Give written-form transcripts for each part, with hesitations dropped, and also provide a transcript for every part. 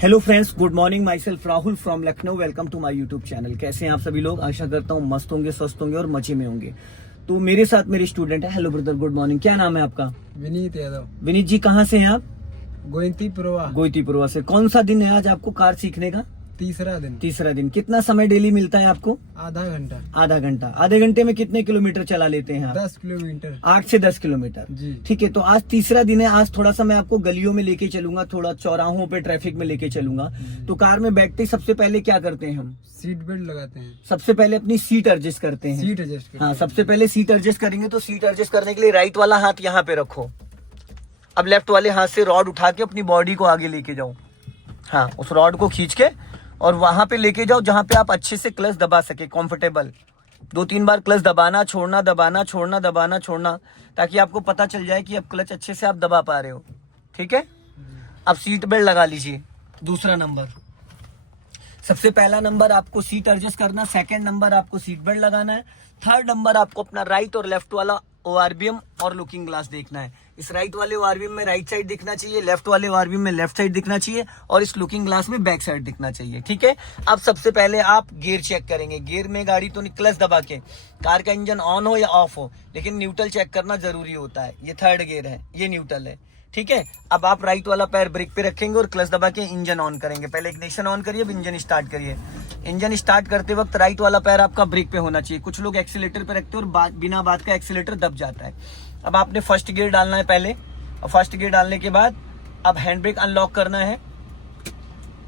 Hello friends, good morning. Myself Rahul from Lucknow. Welcome to my YouTube channel. कैसे हैं आप सभी लोग? आशा करता हूँ मस्त होंगे, स्वस्थ होंगे और मजे में होंगे। तो मेरे साथ मेरे स्टूडेंट है। Hello brother, good morning. क्या नाम है आपका? विनीत यादव। विनीत जी, कहाँ से हैं आप? गोइंतीपुरवा। गोइतीपुरवा से। कौन सा दिन है आज आपको कार सीखने का? तीसरा दिन। कितना समय डेली मिलता है आपको? आधा घंटा। आधा घंटा। आधे घंटे में कितने किलोमीटर चला लेते हैं आप? 10 किलोमीटर। 8 से 10 किलोमीटर जी। ठीक है। तो आज तीसरा दिन है। आज थोड़ा सा मैं आपको गलियों में लेके चलूंगा, थोड़ा चौराहों पे ट्रैफिक में लेके चलूंगा। तो कार में बैठते ही सबसे पहले क्या करते हैं हम? सीट बेल्ट लगाते हैं। सबसे पहले अपनी सीट एडजस्ट करते हैं। सीट एडजस्ट हाँ, सबसे पहले सीट एडजस्ट करेंगे। तो सीट एडजस्ट करने के लिए राइट वाला हाथ यहाँ पे रखो। अब लेफ्ट वाले हाथ से रॉड उठा के अपनी बॉडी को आगे लेके जाओ। हाँ, उस रॉड को खींच के और वहां पे लेके जाओ जहां पे आप अच्छे से क्लच दबा सके, कंफर्टेबल। 2-3 बार क्लच दबाना छोड़ना, दबाना छोड़ना, दबाना छोड़ना, ताकि आपको पता चल जाए कि अब क्लच अच्छे से आप दबा पा रहे हो। ठीक है। अब सीट बेल्ट लगा लीजिए। दूसरा नंबर, सबसे पहला नंबर आपको सीट एडजस्ट करना, सेकंड नंबर आपको सीट बेल्ट लगाना है, थर्ड नंबर आपको अपना राइट और लेफ्ट वाला ओआरबीएम और लुकिंग ग्लास देखना है। इस राइट वाले ओआरबीएम में राइट साइड दिखना चाहिए, लेफ्ट वाले ओआरबीएम में लेफ्ट साइड दिखना चाहिए और इस लुकिंग ग्लास में बैक साइड दिखना चाहिए। ठीक है। अब सबसे पहले आप गियर चेक करेंगे। गियर में गाड़ी तो क्लच दबा के, कार का इंजन ऑन हो या ऑफ हो, लेकिन न्यूट्रल चेक करना जरूरी होता है। ये थर्ड गियर है, ये न्यूट्रल है। ठीक है। अब आप राइट वाला पैर ब्रेक पे रखेंगे और क्लच दबा के इंजन ऑन करेंगे। पहले इग्निशन ऑन करिए, अब इंजन स्टार्ट करिए। इंजन स्टार्ट करते वक्त राइट वाला पैर आपका ब्रेक पे होना चाहिए। कुछ लोग एक्सीलेटर पे रखते हैं और बिना बात का एक्सीलेटर दब जाता है। अब आपने फर्स्ट गियर डालना है पहले, और फर्स्ट गियर डालने के बाद अब हैंड ब्रेक अनलॉक करना है।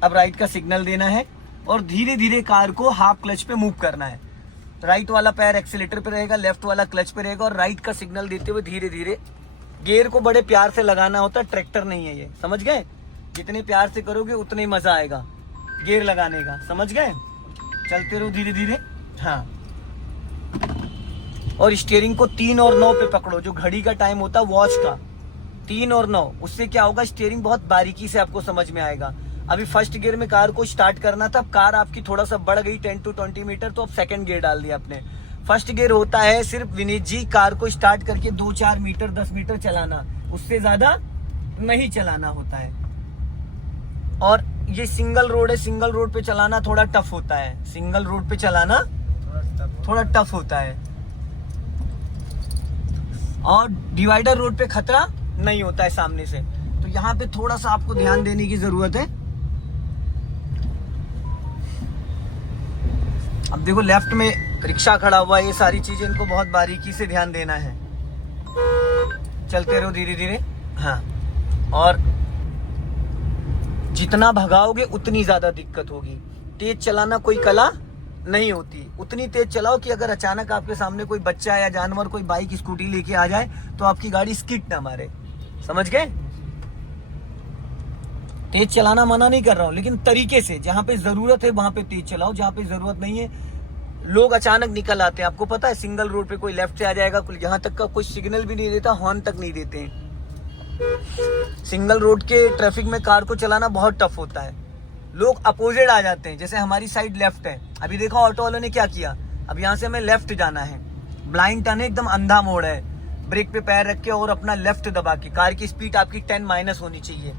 अब राइट का सिग्नल देना है और धीरे धीरे कार को हाफ क्लच पे मूव करना है। राइट वाला पैर एक्सीलेटर पे रहेगा, लेफ्ट वाला क्लच पे रहेगा और राइट का सिग्नल देते हुए धीरे धीरे। गियर को बड़े प्यार से लगाना होता है, ट्रैक्टर नहीं है ये, समझ गए? जितने प्यार से करोगे उतना ही मजा आएगा गियर लगाने का, समझ गए? चलते रहो धीरे धीरे। हाँ, और स्टीयरिंग को 3 और 9 पे पकड़ो। जो घड़ी का टाइम होता है वॉच का, 3 और 9, उससे क्या होगा, स्टीयरिंग बहुत बारीकी से आपको समझ में आएगा। अभी फर्स्ट गियर में कार को स्टार्ट करना था, कार आपकी थोड़ा सा बढ़ गई 10 to 20 मीटर, तो अब सेकंड गियर डाल दिया आपने। फर्स्ट गियर होता है सिर्फ विनीत जी कार को स्टार्ट करके 2-4 मीटर 10 मीटर चलाना, उससे ज्यादा नहीं चलाना होता है। और ये सिंगल रोड है, सिंगल रोड पे चलाना थोड़ा टफ होता है। सिंगल रोड पे चलाना थोड़ा टफ होता है और डिवाइडर रोड पे खतरा नहीं होता है सामने से। तो यहाँ पे थोड़ा सा आपको ध्यान देने की जरूरत है। अब देखो लेफ्ट में रिक्शा खड़ा हुआ है, ये सारी चीजें इनको बहुत बारीकी से ध्यान देना है। चलते रहो धीरे धीरे। हाँ, और जितना भगाओगे उतनी ज्यादा दिक्कत होगी। तेज चलाना कोई कला नहीं होती। उतनी तेज चलाओ कि अगर अचानक आपके सामने कोई बच्चा या जानवर, कोई बाइक स्कूटी लेके आ जाए तो आपकी गाड़ी स्किड ना मारे, समझ गए? तेज चलाना मना नहीं कर रहा हूं, लेकिन तरीके से, जहां पे जरूरत है वहां पे तेज चलाओ, जहां पे जरूरत नहीं है। लोग अचानक निकल आते हैं, आपको पता है, सिंगल रोड पे कोई लेफ्ट से आ जाएगा, यहाँ तक का कोई सिग्नल भी नहीं देता, हॉर्न तक नहीं देते हैं। सिंगल रोड के ट्रैफिक में कार को चलाना बहुत टफ होता है। लोग अपोजिट आ जाते हैं, जैसे हमारी साइड लेफ्ट है। अभी देखो ऑटो वालों ने क्या किया, अब यहाँ से हमें लेफ्ट जाना है, ब्लाइंड टर्न है, एकदम अंधा मोड़ है। ब्रेक पे पैर रख के और अपना लेफ्ट दबा के, कार की स्पीड आपकी 10- होनी चाहिए,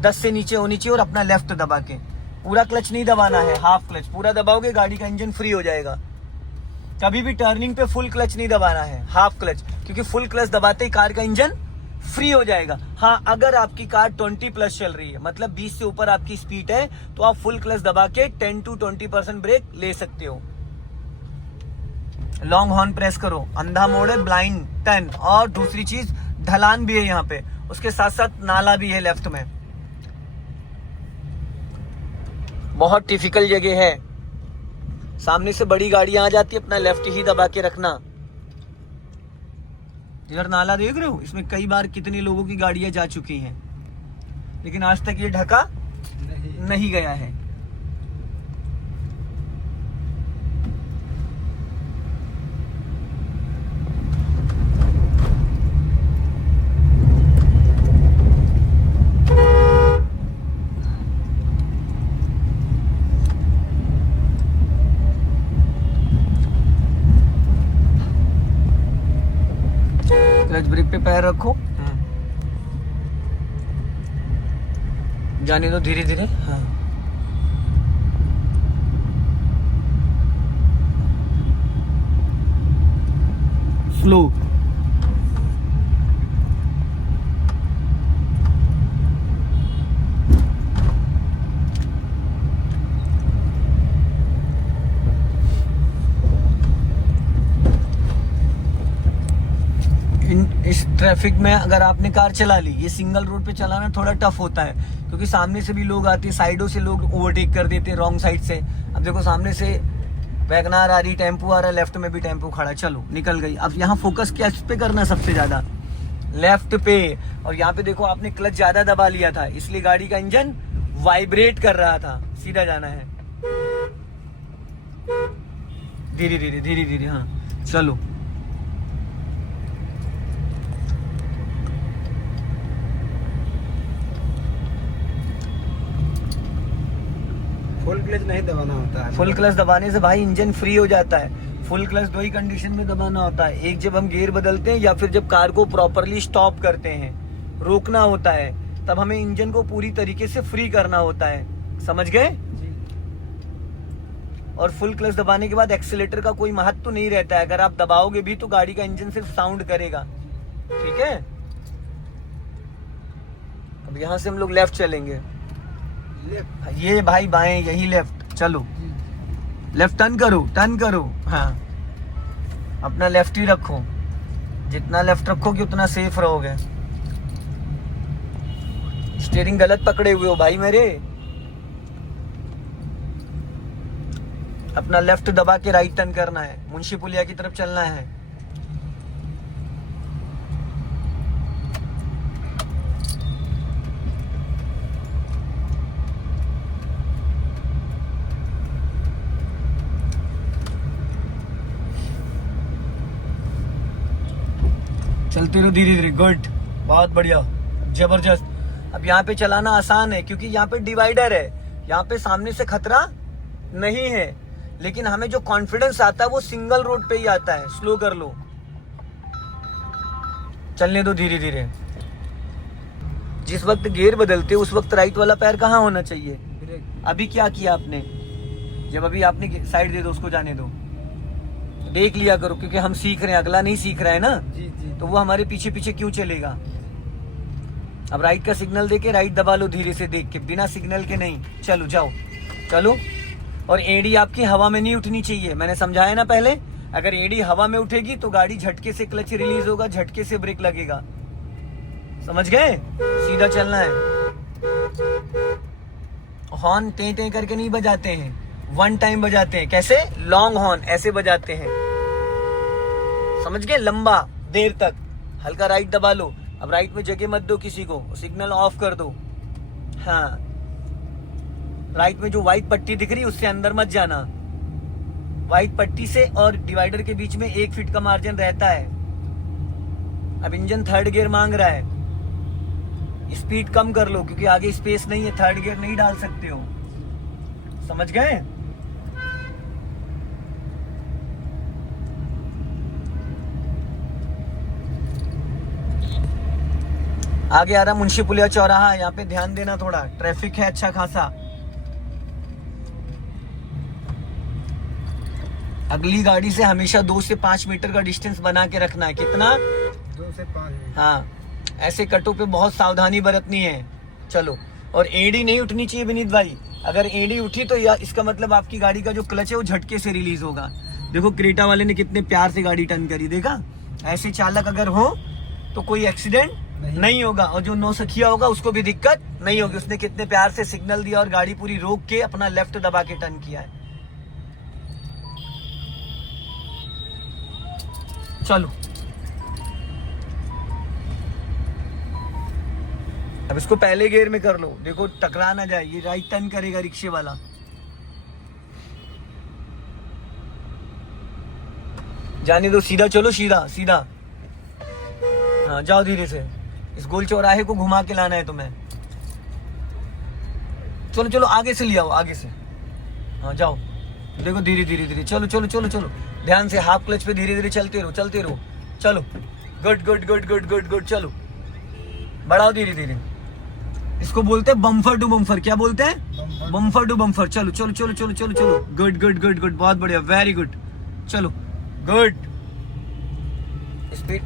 10 से नीचे होनी चाहिए, और अपना लेफ्ट दबा के। पूरा क्लच नहीं दबाना है, हाफ क्लच। पूरा दबाओगे गाड़ी का इंजन फ्री हो जाएगा। कभी भी टर्निंग पे फुल क्लच नहीं दबाना है, हाफ क्लच, क्योंकि फुल क्लच दबाते ही कार का इंजन फ्री हो जाएगा। हाँ, अगर आपकी कार 20+ चल रही है, मतलब 20 से ऊपर आपकी स्पीड है, तो आप फुल क्लच दबा के 10 to 20% ब्रेक ले सकते हो। लॉन्ग हॉर्न प्रेस करो। अंधा मोड़ है, ब्लाइंड टर्न, और दूसरी चीज ढलान भी है यहाँ पे, उसके साथ साथ नाला भी है लेफ्ट में। बहुत टिपिकल जगह है। सामने से बड़ी गाड़ियां आ जाती है, अपना लेफ्ट ही दबा के रखना। इधर नाला देख रहे हो, इसमें कई बार कितने लोगों की गाड़ियां जा चुकी हैं, लेकिन आज तक ये ढका नहीं गया है। क्लच ब्रेक पे पैर रखो, जाने दो धीरे धीरे। हाँ, स्लो। इस ट्रैफिक में अगर आपने कार चला ली, ये सिंगल रोड पे चलाना थोड़ा टफ होता है, क्योंकि सामने से भी लोग आते हैं, साइडों से लोग ओवरटेक कर देते हैं रॉन्ग साइड से। अब देखो सामने से वैगनार आ रही, टेम्पो आ रहा है, लेफ्ट में भी टेम्पो खड़ा, चलो निकल गई। अब यहाँ फोकस क्या पे करना सबसे ज्यादा, लेफ्ट पे। और यहाँ पे देखो आपने क्लच ज्यादा दबा लिया था, इसलिए गाड़ी का इंजन वाइब्रेट कर रहा था। सीधा जाना है, धीरे धीरे धीरे धीरे, हाँ चलो। फुल क्लच नहीं दबाना होता है। फुल क्लच दबाने से भाई इंजन फ्री हो जाता है। फुल क्लच दो ही कंडीशन में दबाना होता है, एक जब हम गियर बदलते हैं या फिर जब कार को प्रॉपरली स्टॉप करते हैं, रोकना होता है, तब हमें इंजन को पूरी तरीके से फ्री करना होता है। समझ गए? और फुल क्लच दबाने के बाद एक्सीलेटर का कोई महत्व तो नहीं रहता है, अगर आप दबाओगे भी तो गाड़ी का इंजन सिर्फ साउंड करेगा। ठीक है, अब यहाँ से हम लोग लेफ्ट चलेंगे। ये भाई बाएं, यही लेफ्ट, चलो लेफ्ट टर्न करो, टर्न करो। हाँ अपना लेफ्ट ही रखो, जितना लेफ्ट रखोगे उतना सेफ रहोगे। स्टीयरिंग गलत पकड़े हुए हो भाई मेरे। अपना लेफ्ट दबा के राइट टर्न करना है, मुंशी पुलिया की तरफ चलना है। चलते रहो धीरे धीरे, गुड, बहुत बढ़िया, जबरदस्त। अब यहाँ पे चलाना आसान है क्योंकि यहाँ पे डिवाइडर है, यहाँ पे सामने से खतरा नहीं है, लेकिन हमें जो कॉन्फिडेंस आता है वो सिंगल रोड पे ही आता है। स्लो कर लो, चलने दो धीरे धीरे। जिस वक्त गियर बदलते उस वक्त राइट वाला पैर कहाँ होना चाहिए? ब्रेक। अभी क्या किया आपने? जब अभी आपने साइड दे दो, उसको जाने दो, देख लिया करो, क्योंकि हम सीख रहे हैं, अगला नहीं सीख रहा है ना, जी जी। तो वो हमारे पीछे पीछे क्यों चलेगा। अब राइट का सिग्नल देके राइट दबा लो धीरे से, देख के, बिना सिग्नल के नहीं। चलो जाओ, चलो। और एड़ी आपकी हवा में नहीं उठनी चाहिए, मैंने समझाया ना पहले। अगर एड़ी हवा में उठेगी तो गाड़ी झटके से क्लच रिलीज होगा, झटके से ब्रेक लगेगा। समझ गए? सीधा चलना है। हॉर्न टे टे करके नहीं बजाते हैं, वन टाइम बजाते हैं। कैसे? लॉन्ग हॉर्न ऐसे बजाते हैं, समझ गए? लंबा देर तक। हल्का राइट दबा लो। अब राइट में जगह मत दो किसी को, सिग्नल ऑफ कर दो। हाँ, राइट में जो व्हाइट पट्टी दिख रही है उससे अंदर मत जाना। व्हाइट पट्टी से और डिवाइडर के बीच में 1 फीट का मार्जिन रहता है। अब इंजन थर्ड गियर मांग रहा है, स्पीड कम कर लो क्योंकि आगे स्पेस नहीं है, थर्ड गियर नहीं डाल सकते हो। समझ गए? आगे आ रहा मुंशी पुलिया चौराहा, यहाँ पे ध्यान देना, थोड़ा ट्रैफिक है अच्छा खासा। अगली गाड़ी से हमेशा 2 से 5 मीटर का डिस्टेंस बना के रखना है। कितना? 2 से 5। हाँ, ऐसे कटों पे बहुत सावधानी बरतनी है। चलो, और एड़ी नहीं उठनी चाहिए विनीत भाई। अगर एड़ी उठी तो या इसका मतलब आपकी गाड़ी का जो क्लच है वो झटके से रिलीज होगा। देखो क्रेटा वाले ने कितने प्यार से गाड़ी टर्न करी, देखा? ऐसे चालक अगर हो तो कोई एक्सीडेंट नहीं होगा, और जो नौसखिया होगा उसको भी दिक्कत नहीं होगी। उसने कितने प्यार से सिग्नल दिया और गाड़ी पूरी रोक के अपना लेफ्ट दबा के टर्न किया है। चलो, अब इसको पहले गियर में कर लो, देखो टकरा ना जाए। ये राइट टर्न करेगा रिक्शे वाला। जाने दो, सीधा चलो, सीधा सीधा। हाँ जाओ धीरे से, इस गोल चौराहे को घुमा के लाना है तुम्हें। चलो चलो, आगे से ले आओ, आगे से। हाँ जाओ, देखो धीरे धीरे धीरे, चलो चलो चलो चलो, ध्यान से। हाफ क्लच पे धीरे धीरे चलते रहो, चलते रहो। चलो, good good good good good good. चलो, बढ़ाओ धीरे धीरे। इसको बोलते हैं बम्फर टू बम्फर। क्या बोलते हैं? Bumper to bumper. चलो चलो चलो चलो चलो चलो, गुड गुड गुड गुड, बहुत बढ़िया, वेरी गुड। चलो, गुड। स्पीड।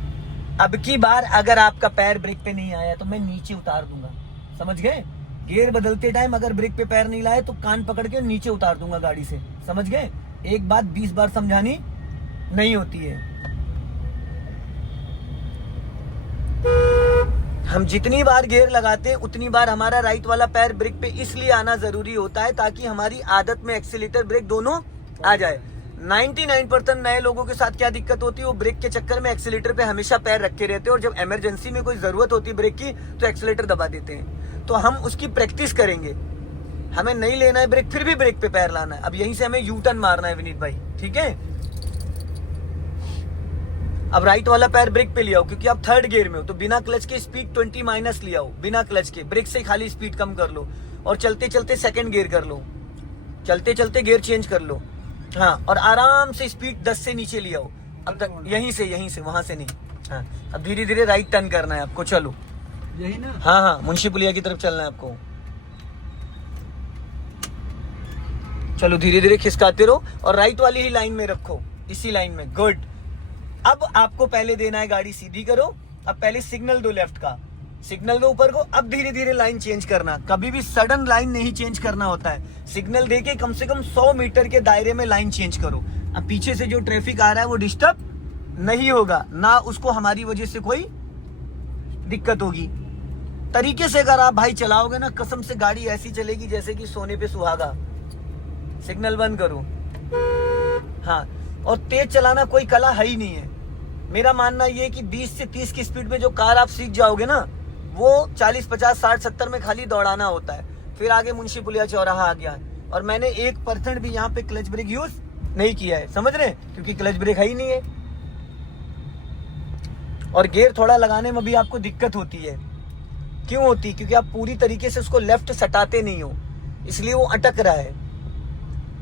अब की बार अगर आपका पैर ब्रेक पे नहीं आया तो मैं नीचे उतार दूंगा, समझ गए? गियर बदलते टाइम अगर ब्रेक पे पैर नहीं लाए तो कान पकड़ के नीचे उतार दूंगा गाड़ी से, समझ गए? एक बात 20 बार समझानी नहीं होती है। हम जितनी बार गियर लगाते हैं उतनी बार हमारा राइट वाला पैर ब्रेक पे इसलिए आना जरूरी होता है ताकि हमारी आदत में एक्सीलेटर ब्रेक दोनों आ जाए। 99% नए लोगों के साथ क्या दिक्कत होती है, वो ब्रेक के चक्कर में एक्सीलेटर पे हमेशा पैर रखे रहते हैं और जब इमरजेंसी में कोई जरूरत होती है ब्रेक की तो एक्सीलेटर दबा देते हैं। तो हम उसकी प्रैक्टिस करेंगे। हमें नहीं लेना है ब्रेक, फिर भी ब्रेक पे पैर लाना है। अब यहीं से हमें यू टर्न मारना है विनीत भाई, ठीक है? अब राइट वाला पैर ब्रेक पे ले आओ क्योंकि आप थर्ड गियर में हो, तो बिना क्लच के स्पीड 20 माइनस ले आओ, बिना क्लच के ब्रेक से खाली स्पीड कम कर लो और चलते चलते सेकंड गियर कर लो, चलते चलते गियर चेंज कर लो। हाँ, और आराम से स्पीड 10 से नीचे ले आओ। अब तक यहीं से वहां से नहीं। हाँ, अब धीरे धीरे राइट टर्न करना है आपको। चलो यही ना? हाँ, मुंशी पुलिया की तरफ चलना है आपको। चलो धीरे धीरे खिसकाते रहो और राइट वाली ही लाइन में रखो, इसी लाइन में। गुड। अब आपको पहले देना है गाड़ी सीधी करो। अब पहले सिग्नल दो लेफ्ट का, सिग्नल दो ऊपर को। अब धीरे धीरे लाइन चेंज करना, कभी भी सडन लाइन नहीं चेंज करना होता है। सिग्नल देके कम से कम 100 मीटर के दायरे में लाइन चेंज करो। अब पीछे से जो ट्रैफिक आ रहा है वो डिस्टर्ब नहीं होगा, ना उसको हमारी वजह से कोई दिक्कत होगी। तरीके से अगर आप भाई चलाओगे ना, कसम से गाड़ी ऐसी चलेगी जैसे कि सोने पे सुहागा। सिग्नल बंद करो। हाँ, और तेज चलाना कोई कला है ही नहीं है। मेरा मानना ये है कि 20 से 30 की स्पीड में जो कार आप सीख जाओगे ना, वो 40, 50, 60, 70 में खाली दौड़ाना होता है। फिर आगे मुंशी पुलिया चौराहा आ गया और मैंने 1% भी यहाँ पे क्लच ब्रेक यूज नहीं किया है, समझ रहे? क्योंकि क्लच ब्रेक है ही नहीं है। और गियर थोड़ा लगाने में भी आपको दिक्कत होती है। क्यों होती? क्योंकि आप पूरी तरीके से उसको लेफ्ट सटाते नहीं हो, इसलिए वो अटक रहा है।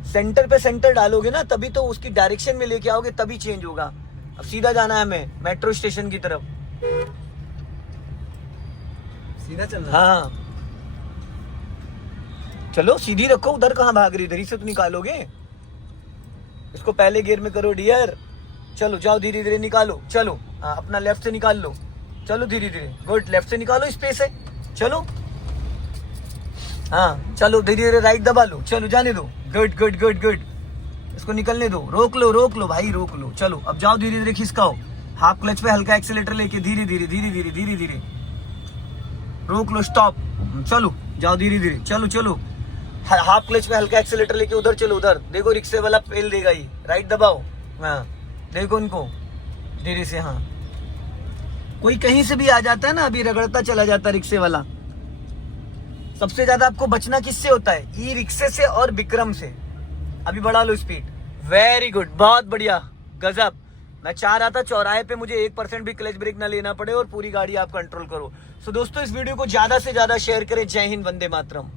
सेंटर पे सेंटर डालोगे ना, तभी तो उसकी डायरेक्शन में लेके आओगे, तभी चेंज होगा। अब सीधा जाना है हमें मेट्रो स्टेशन की तरफ। सीधा चलना? हाँ, चलो सीधी रखो। उधर कहाँ भाग रही? इधर ही से तो निकालोगे। इसको पहले गियर में करो डियर। चलो जाओ, धीरे धीरे निकालो। चलो हाँ, अपना लेफ्ट से निकाल लो। चलो धीरे धीरे। गुड, लेफ्ट से निकालो, स्पेस है। चलो हाँ, चलो धीरे धीरे राइट दबा लो। चलो जाने दो। Good good good good. इसको निकलने दो। रोक लो भाई, रोक लो। चलो अब जाओ, धीरे धीरे खिसकाओ। हाफ क्लच पे हल्का एक्सीलेटर लेके धीरे धीरे धीरे धीरे धीरे धीरे रोक लो। स्टॉप। चलो जाओ धीरे धीरे। चलो चलो, हाफ क्लच पे हल्का एक्सीलेटर लेके उधर चलो। उधर देखो, रिक्शे वाला पेल देगा ये। राइट दबाओ। हाँ, देखो उनको धीरे से। हाँ, कोई कहीं से भी आ जाता है ना, अभी रगड़ता चला जाता है रिक्शे वाला। सबसे ज्यादा आपको बचना किससे होता है? ई रिक्शे से और विक्रम से। अभी बढ़ा लो स्पीड। वेरी गुड, बहुत बढ़िया, गजब। मैं चाह रहा था चौराहे पे मुझे 1% भी क्लच ब्रेक ना लेना पड़े और पूरी गाड़ी आप कंट्रोल करो। सो दोस्तों, इस वीडियो को ज्यादा से ज्यादा शेयर करें। जय हिंद, वंदे मातरम।